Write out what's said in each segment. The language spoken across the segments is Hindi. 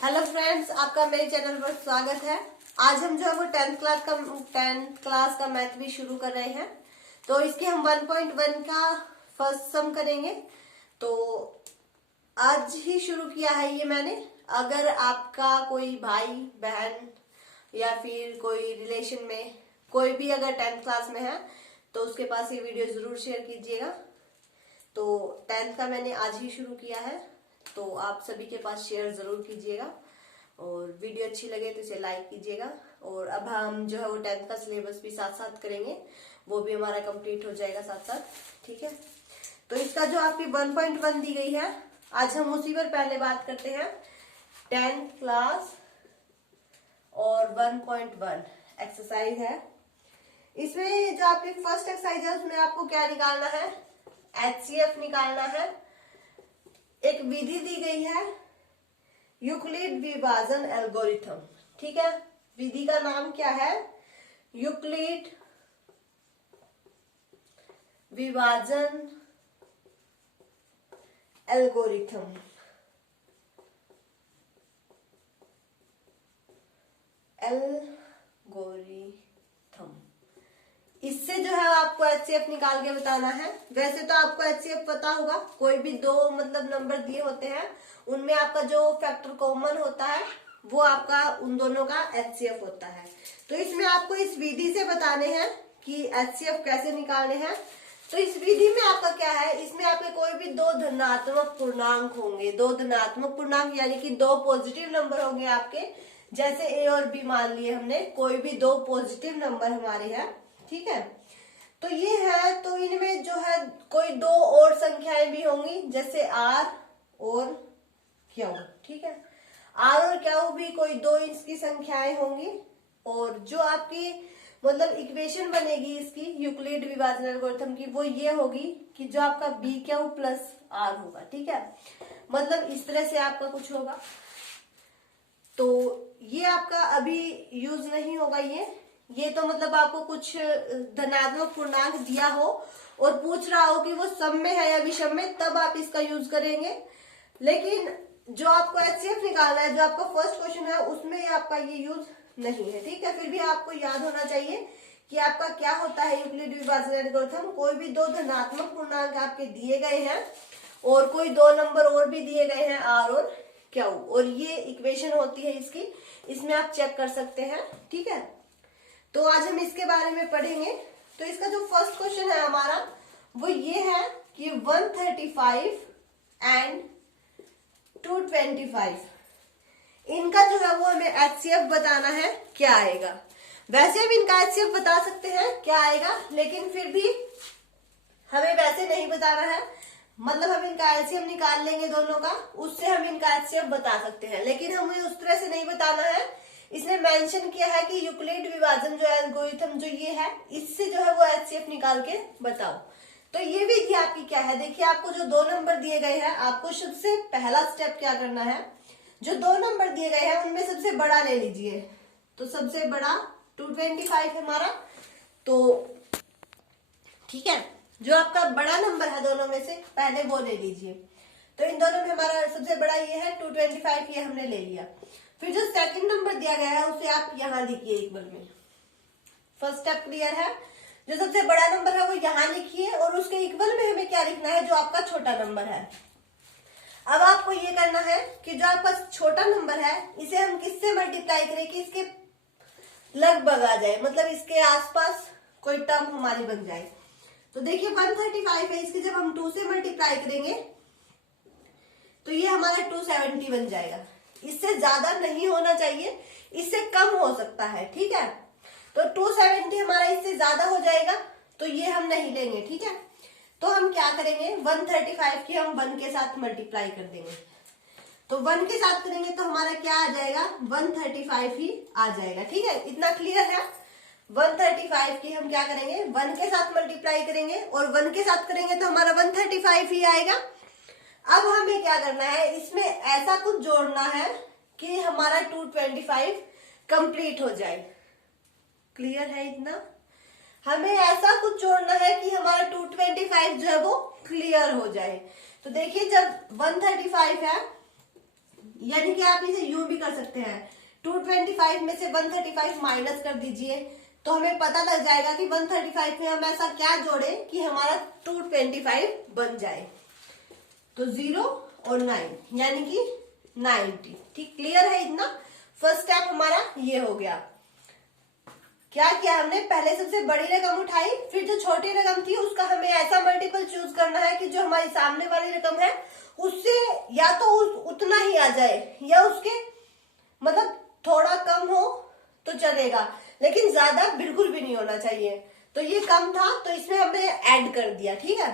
हेलो फ्रेंड्स, आपका मेरे चैनल पर स्वागत है। आज हम जो है वो 10th क्लास का मैथ भी शुरू कर रहे हैं। तो इसके हम 1.1 का फर्स्ट सम करेंगे। तो आज ही शुरू किया है ये मैंने। अगर आपका कोई भाई बहन या फिर कोई रिलेशन में कोई भी अगर 10th क्लास में है तो उसके पास ये वीडियो जरूर शेयर कीजिएगा। तो 10th का मैंने आज ही शुरू किया है, तो आप सभी के पास शेयर जरूर कीजिएगा और वीडियो अच्छी लगे तो इसे लाइक कीजिएगा। और अब हम जो है वो 10th का सिलेबस भी साथ साथ करेंगे, वो भी हमारा कंप्लीट हो जाएगा साथ साथ। ठीक है, तो इसका जो आपकी 1.1 दी गई है, आज हम उसी पर पहले बात करते हैं। 10th क्लास और 1.1 एक्सरसाइज है। इसमें जो आपकी फर्स्ट एक्सरसाइज है उसमें आपको क्या निकालना है, HCF निकालना है। एक विधि दी गई है, यूक्लिड विभाजन एल्गोरिथम। ठीक है, विधि का नाम क्या है, यूक्लिड विभाजन एल्गोरिथम। इससे जो है आपको HCF निकाल के बताना है। वैसे तो आपको HCF पता होगा, कोई भी दो नंबर दिए होते हैं उनमें आपका जो फैक्टर कॉमन होता है वो आपका उन दोनों का HCF होता है। तो इसमें आपको इस विधि से बताने हैं कि HCF कैसे निकालने हैं। तो इस विधि में आपका क्या है, इसमें आपके कोई भी दो धनात्मक पूर्णांक होंगे। दो धनात्मक पूर्णांक यानी कि दो पॉजिटिव नंबर होंगे आपके, जैसे A और B मान लिए हमने, कोई भी दो पॉजिटिव नंबर हमारे हैं। ठीक है, तो ये है। तो इनमें जो है कोई दो और संख्याएं भी होंगी, जैसे R और Q। ठीक है, R और Q भी कोई दो इसकी संख्याएं होंगी। और जो आपकी इक्वेशन बनेगी इसकी यूक्लिड विभाजन एल्गोरिथम की, वो ये होगी कि जो आपका BQ प्लस R होगा। ठीक है, इस तरह से आपका कुछ होगा। तो ये आपका अभी यूज नहीं होगा। ये तो आपको कुछ धनात्मक पूर्णांक दिया हो और पूछ रहा हो कि वो सम में है या विषम में, तब आप इसका यूज करेंगे। लेकिन जो आपको HCF निकालना है, जो आपका फर्स्ट क्वेश्चन है, उसमें आपका ये यूज नहीं है। ठीक है, फिर भी आपको याद होना चाहिए कि आपका क्या होता है यूक्लिड विभाजन एल्गोरिथम। कोई भी दो धनात्मक पूर्णांक आपके दिए गए हैं और कोई दो नंबर और भी दिए गए हैं, R और Q, और ये इक्वेशन होती है इसकी, इसमें आप चेक कर सकते हैं। ठीक है, तो आज हम इसके बारे में पढ़ेंगे। तो इसका जो फर्स्ट क्वेश्चन है हमारा वो ये है कि 135 एंड 225 इनका जो है वो हमें HCF बताना है, क्या आएगा। वैसे हम इनका HCF बता सकते हैं क्या आएगा, लेकिन फिर भी हमें वैसे नहीं बताना है। हम इनका LCM निकाल लेंगे दोनों का, उससे हम इनका HCF बता सकते हैं, लेकिन हमें उस तरह से नहीं बताना है। इसने मेंशन किया है कि यूक्लिड विभाजन जो एल्गोरिथम जो ये है, इससे जो है वो HCF निकाल के बताओ। तो ये विधि आपकी क्या है, देखिए आपको जो दो नंबर दिए गए हैं, आपको सबसे पहला स्टेप क्या करना है, जो दो नंबर दिए गए हैं उनमें सबसे बड़ा ले लीजिए। तो सबसे बड़ा 225 हमारा। तो ठीक है, जो आपका बड़ा नंबर है दोनों में से पहले वो ले लीजिए। तो इन दोनों में हमारा सबसे बड़ा ये है 225, ये हमने ले लिया। फिर जो सेकंड नंबर दिया गया है उसे आप यहाँ लिखिए इक्वल में। फर्स्ट स्टेप क्लियर है, जो सबसे बड़ा नंबर है वो यहाँ लिखिए और उसके इक्वल में हमें क्या लिखना है, जो आपका छोटा नंबर है। अब आपको ये करना है कि जो आपका छोटा नंबर है इसे हम किससे मल्टीप्लाई करें कि इसके लगभग आ जाए, इसके आसपास कोई टर्म हमारी बन जाए। तो देखिए 135 है, इसके जब हम 2 से मल्टीप्लाई करेंगे तो ये हमारा 270 बन जाएगा। इससे ज्यादा नहीं होना चाहिए, इससे कम हो सकता है। ठीक है, तो 270 हमारा इससे ज्यादा हो जाएगा, तो ये हम नहीं लेंगे। ठीक है, तो हम क्या करेंगे, 135 की हम 1 के साथ मल्टीप्लाई कर देंगे। तो 1 के साथ करेंगे तो हमारा क्या आ जाएगा, 135 ही आ जाएगा। ठीक है, इतना क्लियर है। 135 की हम क्या करेंगे, 1 के साथ मल्टीप्लाई करेंगे और 1 के साथ करेंगे तो हमारा 135 ही आएगा। अब हमें क्या करना है, इसमें ऐसा कुछ जोड़ना है कि हमारा 225 कंप्लीट हो जाए। क्लियर है इतना, हमें ऐसा कुछ जोड़ना है कि हमारा 225 जो है वो क्लियर हो जाए। तो देखिए जब 135 है यानी कि आप इसे यूं भी कर सकते हैं, 225 में से 135 माइनस कर दीजिए, तो हमें पता लग जाएगा कि 135 में हम ऐसा क्या जोड़े कि हमारा 225 बन जाए। तो 0 और 9 यानी कि 90। ठीक, क्लियर है इतना। फर्स्ट स्टेप हमारा ये हो गया। क्या किया हमने, पहले सबसे बड़ी रकम उठाई, फिर जो छोटी रकम थी उसका हमें ऐसा मल्टीपल चूज करना है कि जो हमारी सामने वाली रकम है उससे या तो उतना ही आ जाए या उसके मतलब थोड़ा कम हो तो चलेगा, लेकिन ज्यादा बिल्कुल भी नहीं होना चाहिए। तो ये कम था तो इसमें हमने ऐड कर दिया। ठीक है,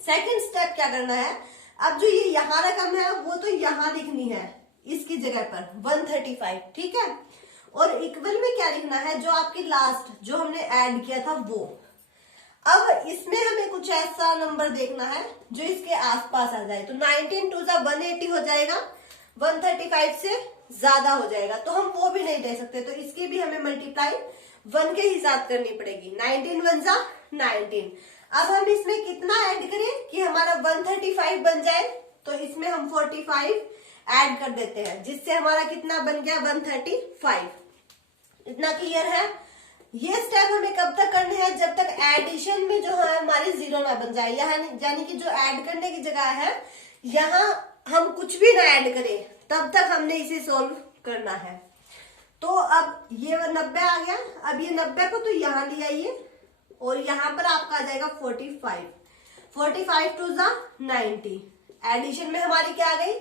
सेकंड स्टेप क्या करना है, अब जो ये यहाँ रकम है वो तो यहाँ लिखनी है इसकी जगह पर 135। ठीक है, और इक्वल में क्या लिखना है, जो आपकी लास्ट जो हमने ऐड किया था वो। अब इसमें हमें कुछ ऐसा नंबर देखना है जो इसके आसपास आ जाए। तो 19 2 180 हो जाएगा, 135 से ज्यादा हो जाएगा तो हम वो भी नहीं दे सकते, तो इसकी भी हमें मल्टीप्लाई 1 के ही साथ करनी पड़ेगी। 19 1 19। अब हम इसमें कितना ऐड करें कि हमारा 135 बन जाए, तो इसमें हम 45 ऐड कर देते हैं, जिससे हमारा कितना बन गया 135। इतना क्लियर है। ये स्टेप हमें कब तक करने हैं, जब तक एडिशन में जो है हमारी 0 ना बन जाए, यानी कि जो ऐड करने की जगह है यहाँ हम कुछ भी ना ऐड करें, तब तक हमने इसे सोल्व करना है। तो अब ये 90 आ गया, अब ये 90 को तो यहाँ ले आइए और यहाँ पर आपका आ जाएगा 45। 45 2 90। एडिशन में हमारी क्या आ गई,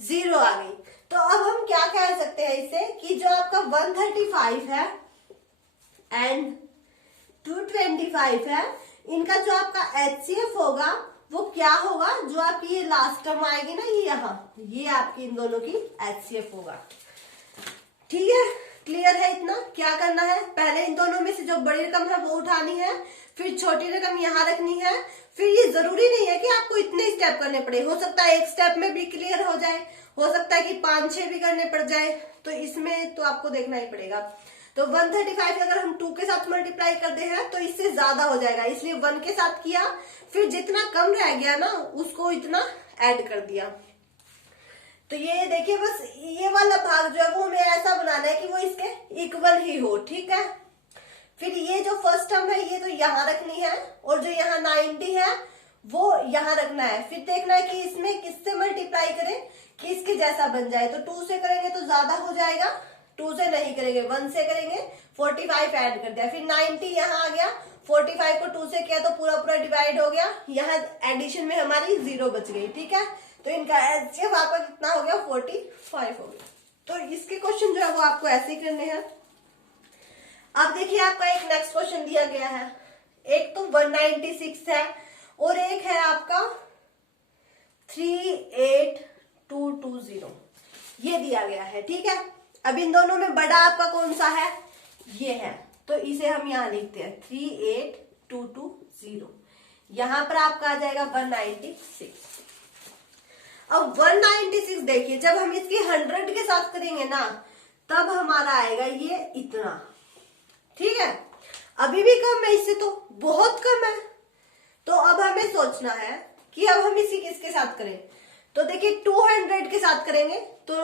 0 आ गई। तो अब हम क्या कह सकते हैं इसे कि जो आपका 135 है एंड 225 है, इनका जो आपका HCF होगा वो क्या होगा, जो आपकी ये लास्ट टर्म आएगी ना ये यहाँ, ये आपकी इन दोनों की HCF होगा। ठीक है, क्लियर है इतना। क्या करना है, पहले इन दोनों में से जो बड़ी रकम है वो उठानी है, फिर छोटी रकम यहाँ रखनी है। फिर ये जरूरी नहीं है कि आपको इतने स्टेप करने पड़े, हो सकता है एक स्टेप में भी क्लियर हो जाए, हो सकता है कि 5-6 भी करने पड़ जाए, तो इसमें तो आपको देखना ही पड़ेगा। तो 135 अगर हम 2 के साथ मल्टीप्लाई करते हैं तो इससे ज्यादा हो जाएगा, इसलिए 1 के साथ किया, फिर जितना कम रह गया ना उसको इतना ऐड कर दिया। तो ये देखिए, बस ये वाला भाग जो है वो हमें ऐसा बनाना है कि वो इसके इक्वल ही हो। ठीक है, फिर ये जो फर्स्ट टर्म है ये तो यहाँ रखनी है, और जो यहाँ 90 है वो यहाँ रखना है। फिर देखना है कि इसमें किससे मल्टीप्लाई करें कि इसके जैसा बन जाए। तो 2 से करेंगे तो ज्यादा हो जाएगा, 2 से नहीं करेंगे 1 से करेंगे, 45 ऐड कर दिया, फिर 90 यहाँ आ गया, 45 को 2 से किया तो पूरा पूरा डिवाइड हो गया, यहाँ एडिशन में हमारी 0 बच गई। ठीक है, तो इनका HCF आपका कितना हो गया, 45 हो गया। तो इसके क्वेश्चन जो है वो आपको ऐसे ही करने हैं। अब देखिए आपका एक नेक्स्ट क्वेश्चन दिया गया है, एक तो 196 है और एक है आपका 38220, ये दिया गया है। ठीक है, अब इन दोनों में बड़ा आपका कौन सा है, ये है, तो इसे हम यहाँ लिखते हैं 38220। यहां पर आपका आ जाएगा 196। अब 196 देखिए, जब हम इसकी 100 के साथ करेंगे ना तब हमारा आएगा ये इतना। ठीक है, अभी भी कम है, इससे तो बहुत कम है। तो अब हमें सोचना है कि अब हम इसी किसके साथ करें। तो देखिए 200 के साथ करेंगे तो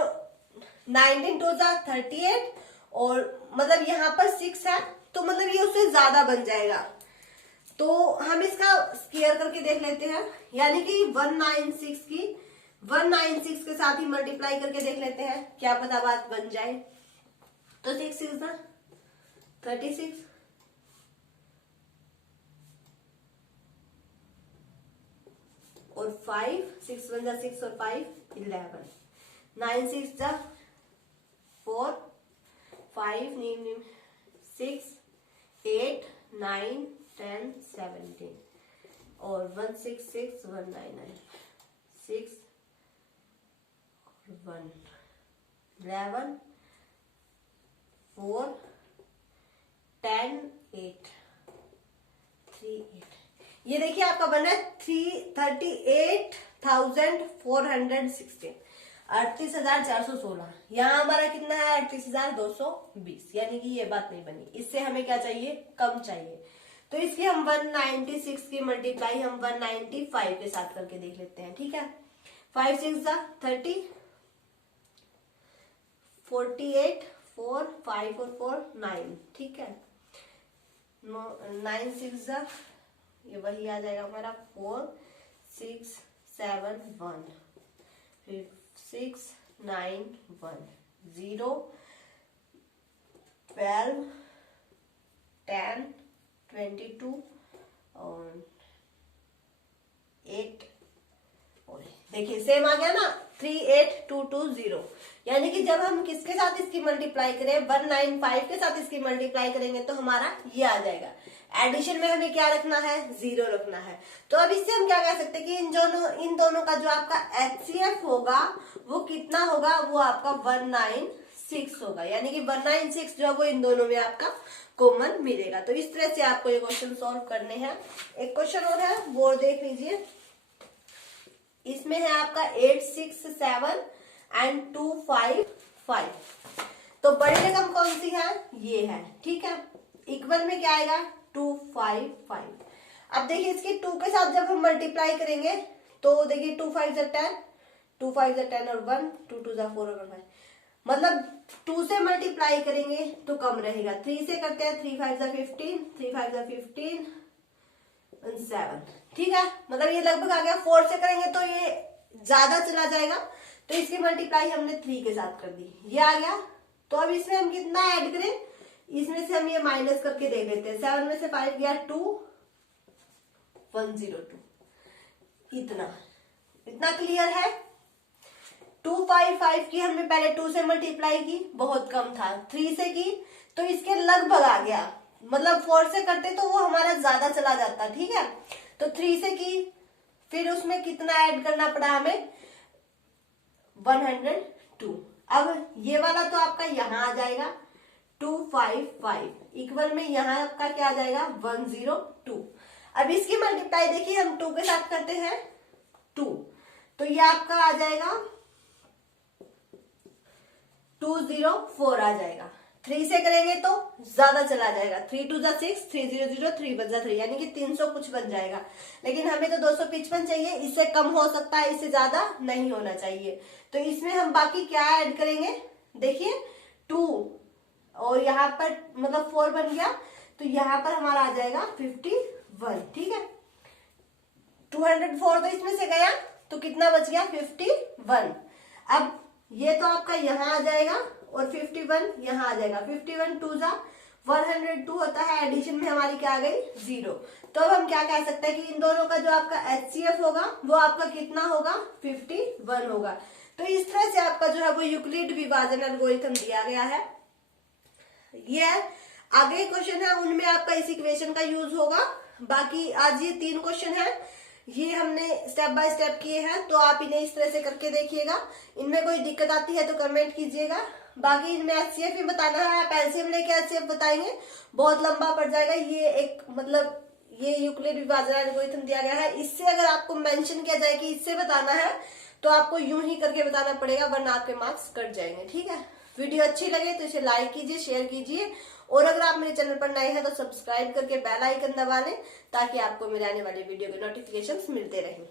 19 2 38, और मतलब यहाँ पर 6 है तो मतलब ये उससे ज्यादा बन जाएगा। तो हम इसका स्क्वायर करके देख लेते हैं, यानी कि 196 के साथ ही मल्टीप्लाई करके देख लेते हैं, क्या पता बात बन जाए। तो 6 6 36, और 5 6 1 6 और 5 11, 9 6 4 5 6 8 9 10 17, और 1 6 6 1 9 9 6 1 11 4 10 8 3 8। ये देखिए आपका बना है 38,416, 38,416। यहाँ हमारा कितना है 38,220, यानी कि ये बात नहीं बनी, इससे हमें क्या चाहिए, कम चाहिए। तो इसकी हम 196 की मल्टीप्लाई हम 195 के साथ करके देख लेते हैं। ठीक है, 5 6 30, 48 4 5 और 4 9, ठीक है। 9 6 ये वही आ जाएगा हमारा 4 6 7 1, फिर 6 9 1 0 12 10 22 और 8। देखिए सेम आ गया ना 38220, यानी कि जब हम किसके साथ इसकी मल्टीप्लाई करें 195 के साथ इसकी मल्टीप्लाई करेंगे तो हमारा ये आ जाएगा। एडिशन में हमें क्या रखना है, 0 रखना है। तो अब इससे हम क्या कह सकते हैं कि इन दोनों का जो आपका HCF होगा वो कितना होगा, वो आपका 196 होगा, यानी कि 196 जो है वो इन दोनों में आपका कॉमन मिलेगा। तो इस तरह से आपको ये क्वेश्चन सॉल्व करने हैं। एक क्वेश्चन और है वो देख लीजिए। इसमें है आपका 8 6 7 एंड 2 5 5। तो बड़ी रकम कौन सी है, ये है, ठीक है। इक्वल में क्या आएगा 2 5 5। अब देखिए इसके 2 के साथ जब हम मल्टीप्लाई करेंगे तो देखिए 2 5 10, 2 5 10 और 1, 2 2 4 और 5, मतलब 2 से मल्टीप्लाई करेंगे तो कम रहेगा। 3 से करते हैं 3 5 15, 3 5 15 7, ठीक है। मतलब ये लगभग आ गया। 4 से करेंगे तो ये ज्यादा चला जाएगा, तो इसकी मल्टीप्लाई हमने 3 के साथ कर दी, ये आ गया। तो अब इसमें हम कितना ऐड करें, इसमें से हम ये माइनस करके देख लेते हैं। 7 में से 5 गया 2 102, इतना क्लियर है। 2 5 5 की हमने पहले 2 से मल्टीप्लाई की, बहुत कम था। 3 से की तो इसके लगभग आ गया, मतलब 4 से करते तो वो हमारा ज्यादा चला जाता, ठीक है। तो 3 से की, फिर उसमें कितना ऐड करना पड़ा हमें 102। अब ये वाला तो आपका यहाँ आ जाएगा 2 5 5, इक्वल में यहाँ आपका क्या आ जाएगा 102। अब इसकी मल्टीप्लाई देखिए हम 2 के साथ करते हैं 2, तो ये आपका आ जाएगा 204 आ जाएगा। 3 से करेंगे तो ज्यादा चला जाएगा, 3 2 6, 3 0 0, 3 1 3, यानी कि 300 कुछ बन जाएगा। लेकिन हमें तो 255 चाहिए, इससे कम हो सकता है, इससे ज्यादा नहीं होना चाहिए। तो इसमें हम बाकी क्या ऐड करेंगे, देखिए 2 और यहाँ पर मतलब 4 बन गया, तो यहाँ पर हमारा आ जाएगा 51, ठीक है। 204 तो इसमें से गया तो कितना बच गया 51। अब ये तो आपका यहाँ आ जाएगा और 51 यहाँ आ जाएगा। 51 2 जा 102 होता है, एडिशन में हमारी क्या आ गई 0। तो अब हम क्या कह सकते हैं कि इन दोनों का जो आपका HCF होगा वो आपका कितना होगा 51 होगा। तो इस तरह से आपका जो है वो यूक्लिड विभाजन एल्गोरिथम दिया गया है। ये आगे क्वेश्चन है उनमें आपका इस इक्वेशन का यूज होगा। बाकी आज ये 3 क्वेश्चन है, ये हमने स्टेप बाय स्टेप किए हैं, तो आप इन्हें इस तरह से करके देखिएगा। इनमें कोई दिक्कत आती है तो कमेंट कीजिएगा। बाकी इनमें HCF भी बताना है, आप एलसीएम लेके HCF बताएंगे, बहुत लंबा पड़ जाएगा। ये एक मतलब ये यूक्लिड विभाजन एल्गोरिथम दिया गया है, इससे अगर आपको मेंशन किया जाए कि इससे बताना है तो आपको यूं ही करके बताना पड़ेगा, वरना आपके मार्क्स कट जाएंगे, ठीक है। वीडियो अच्छी लगे तो इसे लाइक कीजिए, शेयर कीजिए, और अगर आप मेरे चैनल पर नए हैं तो सब्सक्राइब करके बेल आइकन दबा लें, ताकि आपको मेरे आने वाली वीडियो के नोटिफिकेशंस मिलते रहें।